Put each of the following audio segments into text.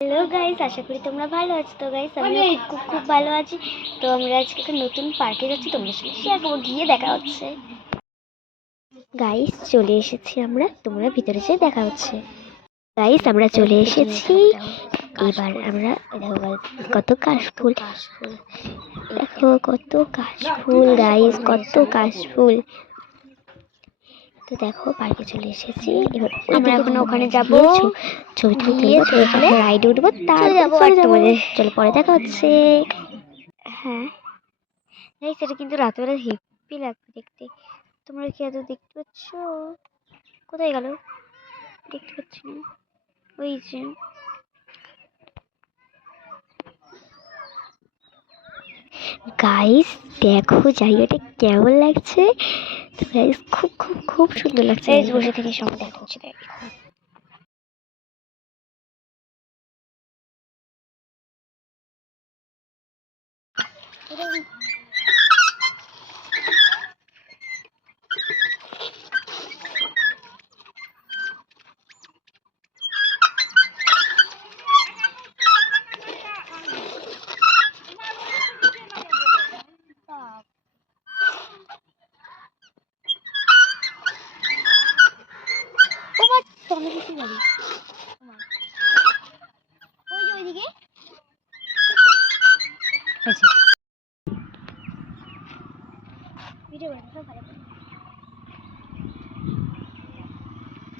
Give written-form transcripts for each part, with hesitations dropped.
Hello guys, আশা করি তোমরা ভালো আছো। তো গাইস আমি খুব খুব ভালো আছি। তো আমরা আজকে একটা নতুন পার্কে যাচ্ছি, তোমাদের সাথে শেয়ার করবো, গিয়ে দেখা হচ্ছে। গাইস চলে এসেছি আমরা, তোমরা ভিতরে যেয়ে দেখা হচ্ছে। গাইস আমরা চলে এসেছি, এবার আমরা কত কাশফুল, দেখো কত কাশফুল গাইস, কত কাশফুল। তো দেখো পার্কে চলে এসেছি, এবার আমরা এখন ওখানে যাবো, ছবি তুলবো, রাইডে উঠবো, তারপরে যাবো। চলো পরে দেখা হচ্ছে। হ্যাঁ গাইস, এটা কিন্তু রাতবেলা হেভি লাগবে দেখতে। তোমরা কি এত দেখতে পাচ্ছ? কোথায় গেল? দেখতে পাচ্ছি না। ওই যে গাইস দেখো জায়গাটা কেমন লাগছে। তো গাইস খুব খুব খুব সুন্দর লাগছে। বসে থেকে সব দেখাচ্ছি।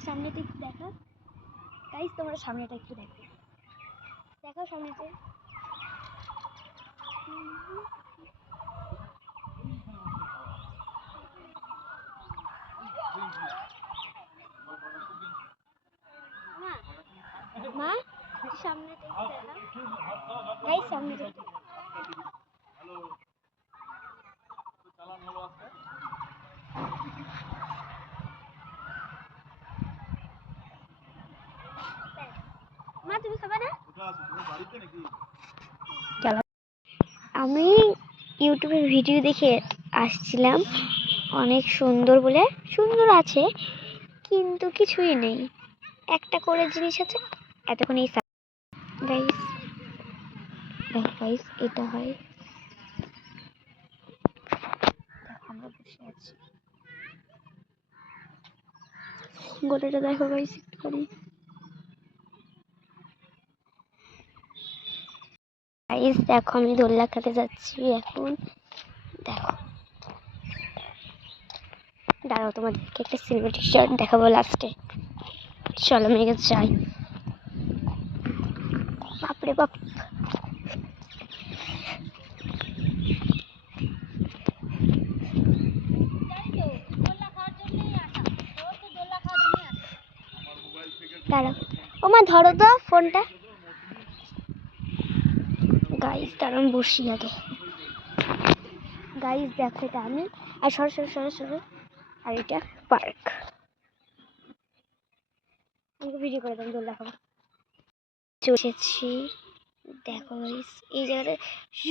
সামনেটা একটু দেখো গাইস, তোমরা সামনেটা একটু দেখো, দেখো সামনেটা। মা সামনেটা একটু দেখো গাইস, সামনেটা একটু। মা তুমি খাবে না? আমি ইউটিউবে ভিডিও দেখে আসছিলাম, অনেক সুন্দর বলে, সুন্দর আছে কিন্তু কিছুই নেই, একটা করে জিনিস আছে এতক্ষণ। এই গাইস দেখো গাইস, এটা হয়, আমরা বসে আছি, গোটাটা দেখো গাইস একটু করে। গাইস দেখো আমি দোলনা খেতে যাচ্ছি এখন, দেখো দাঁড়াও তোমাদেরকে একটা সিনেমেটিক শট দেখাবো লাস্টে। চলো আমি যাই। বাপরে বাপ, দাঁড়াও ও মা, ধরো তো ফোনটা। গাইস দাঁড়ান বসি আগে। গাইস দেখো এটা আমি, আর সরো সরো সরো সরো, আর এটা পার্ক। আমাকে ভিডিও করে দেন, দোল দেখাবো। চলেছি দেখো গাইস, এই জায়গাটা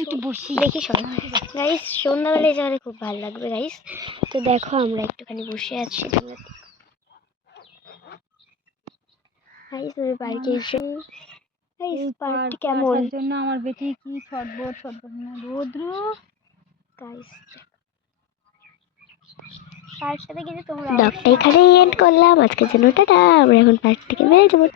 একটু বসি দেখি সরো গাইস, সন্ধ্যাবেলা এই জায়গাটা খুব ভালো লাগবে গাইস। তো দেখো আমরা একটুখানি বসে আছি, গাইস ওই পার্কে এসে গাইস পার্কটা কেমন জন্য আমার বেটি কি ছটবট ছটবট না রোদ্র গাইস। পার্কটাতে কিন্তু তোমরা ব্লগটা এখানেই এন্ড করলাম আজকের জন্য, টাটা। আমরা এখন পার্ক থেকে বেরিয়ে যাবো।